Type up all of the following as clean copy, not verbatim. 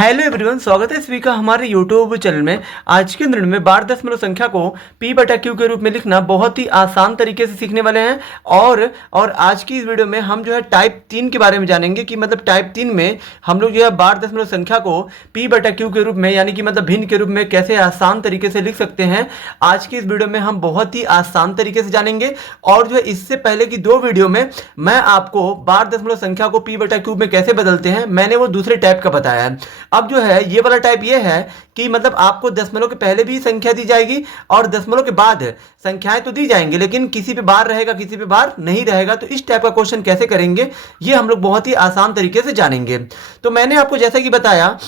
Hello everyone, स्वागत है सभी का हमारे यूट्यूब चैनल में। आज के दिन में बार दशमलव संख्या को p बटा क्यू के रूप में लिखना बहुत ही आसान तरीके से सीखने वाले हैं। और आज की इस वीडियो में हम जो है टाइप 3 के बारे में जानेंगे कि मतलब टाइप 3 में हम लोग जो है बार दशमलव संख्या को p बटा क्यू के रूप में यानी कि मतलब भिन्न के रूप में कैसे आसान तरीके से लिख सकते हैं। आज की इस वीडियो में हम बहुत ही आसान तरीके से जानेंगे। और जो है इससे पहले की दो वीडियो में मैं आपको बार दशमलव संख्या को p बटा क्यूब में कैसे बदलते हैं, मैंने वो दूसरे टाइप का बताया है। अब जो है ये वाला टाइप ये है कि मतलब आपको दशमलव के पहले भी संख्या दी जाएगी और दशमलव के बाद संख्याएं तो दी जाएंगी, लेकिन किसी पे बार रहेगा किसी पे बार नहीं रहेगा। तो इस टाइप का क्वेश्चन कैसे करेंगे ये हम लोग बहुत ही आसान तरीके से जानेंगे। तो मैंने आपको जैसा कि बताया,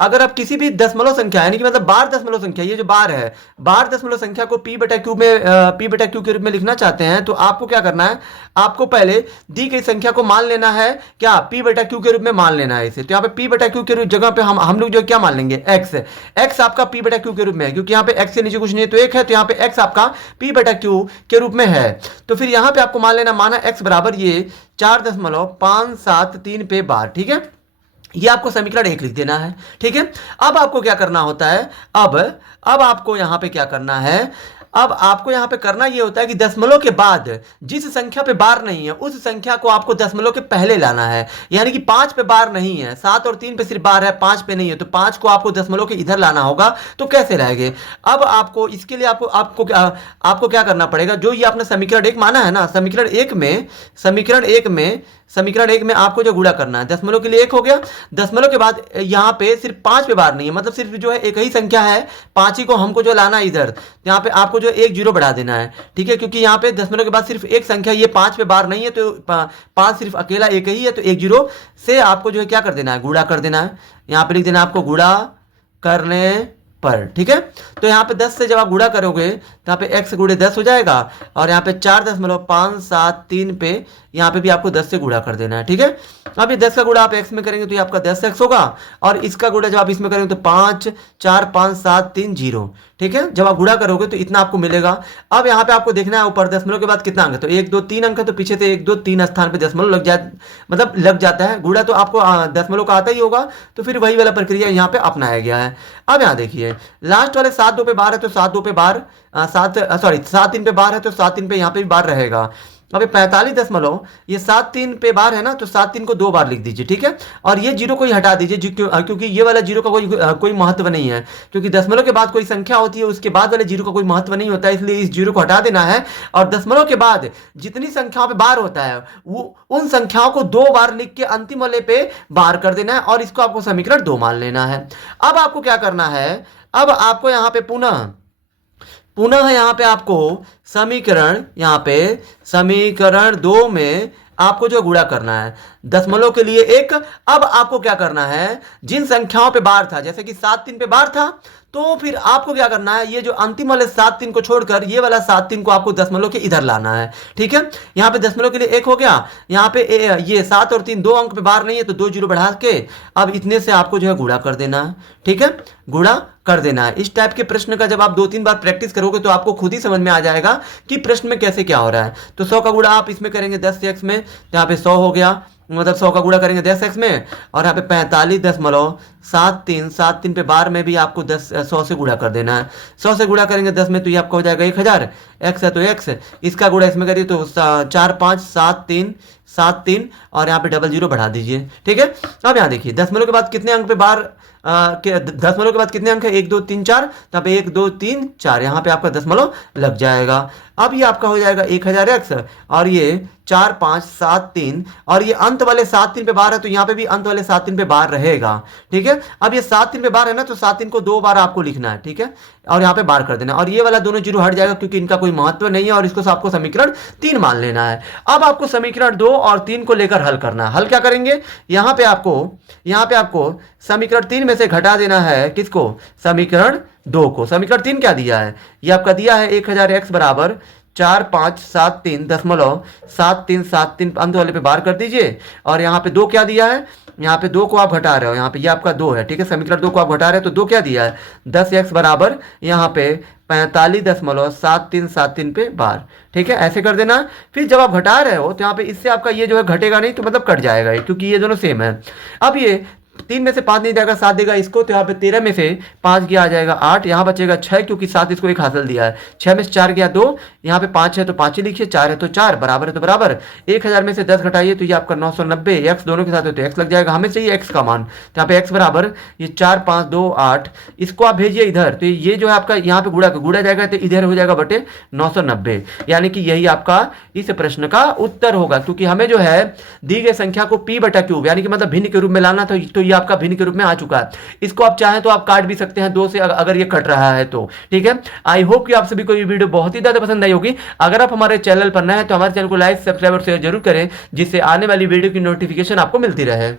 अगर आप किसी भी दशमलव संख्या यानी कि मतलब बार दशमलव संख्या, ये जो बार है बार दशमलव संख्या को p बटा क्यू में p बटा क्यू के रूप में लिखना चाहते हैं, तो आपको क्या करना है, आपको पहले दी गई संख्या को मान लेना है। क्या p बटा क्यू के रूप में मान लेना है इसे। तो यहाँ पे p बटा क्यू के जगह पे हम लोग जो क्या मान लेंगे, x आपका p बटा क्यू के रूप में है, क्योंकि यहाँ पे x के नीचे कुछ नहीं है तो एक है, तो यहाँ पे x आपका p बटा क्यू के रूप में है। तो फिर यहाँ पे आपको मान लेना, माना x बराबर ये 4.573 पे बार। ठीक है, ये आपको समीकरण 1 लिख देना है। ठीक है, अब आपको क्या करना होता है, अब आपको यहां पे क्या करना है, अब आपको यहां पे करना ये होता है कि दशमलव के बाद जिस संख्या पे बार नहीं है उस संख्या को आपको दशमलव के पहले लाना है। यानी कि 5 पे बार नहीं है, 7 और 3 पे सिर्फ बार है, 5 पे नहीं है, तो 5 को आपको दशमलव के इधर लाना होगा। तो कैसे लाएंगे, अब आपको इसके लिए आपको क्या करना पड़ेगा, जो ये आपने समीकरण 1 माना है ना, समीकरण एक में आपको जो गुणा करना है, दशमलव के लिए 1 हो गया। दशमलव के बाद यहाँ पे सिर्फ 5 पे बार नहीं है, मतलब सिर्फ जो है एक ही संख्या है, 5 ही को हमको जो लाना है इधर, यहाँ पे आपको जो 1 जीरो बढ़ा देना है। ठीक है, क्योंकि यहाँ पे दशमलव के बाद सिर्फ एक संख्या, ये 5 पे बार नहीं है, तो 5 सिर्फ अकेला एक ही है, तो 1 जीरो से आपको जो है क्या कर देना है, गुणा कर देना है। यहाँ पे लिख देना आपको गुणा करने पर। ठीक है, तो यहाँ पे 10 से जब आप गुणा करोगे तो यहाँ पे x गुणे 10 हो जाएगा, और यहाँ पे 4.573 पे यहाँ पे भी आपको 10 से गुणा कर देना है। ठीक है, अब ये 10 का गुणा आप x में करेंगे तो ये आपका 10x होगा, और इसका गुणा जब आप इसमें करेंगे तो 5 4 5 7 3 0। ठीक है, जब आप गुणा करोगे तो इतना आपको मिलेगा। अब यहाँ पे आपको देखना है ऊपर दशमलव के बाद कितना अंक है, तो 1 2 3 अंक है, तो पीछे से 1 2 3 स्थान पे दशमलव लग जाता है। गुणा तो आपको दशमलव का आता ही होगा, तो फिर वही वाला प्रक्रिया यहाँ पे अपनाया गया है। अब यहाँ देखिए लास्ट वाले 7 2 पे बार है, तो 7 2 पे बार 7 3 पे बार है, तो 7 3 पे यहाँ पे भी बार रहेगा। अब 45 दशमलव ये 7 3 पे बार है ना, तो 7 3 को 2 बार लिख दीजिए। ठीक है, और ये जीरो को ही हटा दीजिए, क्योंकि ये वाला जीरो का कोई महत्व नहीं है, क्योंकि दशमलव के बाद कोई संख्या होती है उसके बाद वाले जीरो का कोई महत्व नहीं होता है, इसलिए इस जीरो को हटा देना है। और दशमलव के बाद जितनी संख्याओं पे बार होता है वो उन संख्याओं को 2 बार लिख के अंतिम वाले पे बार कर देना है, और इसको आपको समीकरण 2 मान लेना है। अब आपको क्या करना है, अब आपको यहाँ पे पुनः यहाँ पे आपको समीकरण 2 में आपको जो गुणा करना है, दशमलव के लिए 1। अब आपको क्या करना है, जिन संख्याओं पे बार था, जैसे कि 7 3 पे बार था, तो फिर आपको क्या करना है, ये जो अंतिम वाले 7 3 को छोड़कर ये वाला 7 3 को आपको दशमलव के इधर लाना है। ठीक है, यहाँ पे दशमलव के लिए 1 हो गया, यहाँ पे ये 7 और 3 2 अंक पे बार नहीं है, तो 2 जीरो बढ़ा के अब इतने से आपको जो है गुणा कर देना है। ठीक है, गुणा कर देना है। इस टाइप के प्रश्न का जब आप 2-3 बार प्रैक्टिस करोगे तो आपको खुद ही समझ में आ जाएगा कि प्रश्न में कैसे क्या हो रहा है। तो 100 का गुणा आप इसमें करेंगे 10 से x में, तो यहाँ पे 100 हो गया, मतलब 100 का गुणा करेंगे 10x में, और यहाँ पे 45.73 पे बार में भी आपको 100 से गुणा कर देना है। 100 से गुणा करेंगे 10 में तो ये आपका हो जाएगा 1000, x है तो x, इसका गुणा इसमें करिए तो 4 5 7 3 और यहाँ पे डबल जीरो बढ़ा दीजिए। ठीक है, अब यहाँ देखिए दशमलव के बाद कितने अंक पे बार दशमलव के बाद कितने अंक है, 1 2 3 4, तो यहाँ पे 1 2 3 4 यहाँ पे आपका दशमलव लग जाएगा। अब ये आपका हो जाएगा 1000x, और ये 4 5 7 3, और ये अंत वाले 7 3 पे बार है, तो यहाँ पे भी अंत वाले 7 3 पे बार रहेगा। ठीक है, अब ये 7 3 पे बार है ना, तो 7 3 को 2 बार आपको लिखना है। ठीक है, और यहाँ पे बार कर देना, और ये वाला दोनों जीरो हट जाएगा क्योंकि इनका कोई महत्व नहीं है, और इसको आपको समीकरण 3 मान लेना है। अब आपको समीकरण 2 और 3 को लेकर हल करना है। हल क्या करेंगे, यहाँ पे आपको समीकरण 3 में से घटा देना है, किसको, समीकरण 2 को। समीकरण 3 क्या दिया है, ये आपका दिया है 1000x बराबर 4 5 7 3 दशमलव 7 3 7 3 अंत वाले पे बार कर दीजिए, और यहाँ पे 2 क्या दिया है, यहाँ पे 2 को आप घटा रहे हो, यहाँ पे ये आपका 2 है। ठीक है, समीकरण 2 को आप घटा रहे हो तो 2 क्या दिया है, 10x बराबर यहाँ पे 45.7373 पे बार। ठीक है, ऐसे कर देना। फिर जब आप घटा रहे हो तो यहाँ पे इससे आपका ये जो है घटेगा नहीं, तो मतलब कट जाएगा क्योंकि ये दोनों सेम है। अब ये 3 में से 5 नहीं जाएगा, 7 देगा इसको, तो यहाँ पे 13 में से 5 गया आ जाएगा 8, यहाँ बचेगा 6 क्योंकि 7 इसको एक हासिल दिया है। 6 में से 4 गया 2, यहाँ पे 5 है तो 5 ही लिखिए, 4 है तो 4, बराबर है तो बराबर। 1000 में से 10 घटाइए तो ये आपका 990, एक्स दोनों के साथ है तो एक्स लग जाएगा, हमें चाहिए एक्स का मान, तो यहाँ पे एक्स बराबर ये 4 5 2 8, इसको आप भेजिए इधर, तो ये जो है आपका यहाँ पे गुड़ा जाएगा तो इधर हो जाएगा बटे 990, यानी कि यही आपका इस प्रश्न का उत्तर होगा। क्योंकि हमें जो है दी गई संख्या को p बटा क्यूब यानी कि मतलब भिन्न के रूप में लाना था, तो ये आपका भिन्न के रूप में आ चुका है। इसको आप चाहें तो आप काट भी सकते हैं 2 से, अगर ये कट रहा है तो ठीक है। आई होप कि आप सभी को ये वीडियो बहुत ही ज्यादा पसंद आई होगी। अगर आप हमारे चैनल पर नए हैं तो हमारे चैनल को लाइक सब्सक्राइब और शेयर जरूर करें, जिससे आने वाली वीडियो की नोटिफिकेशन आपको मिलती रहे।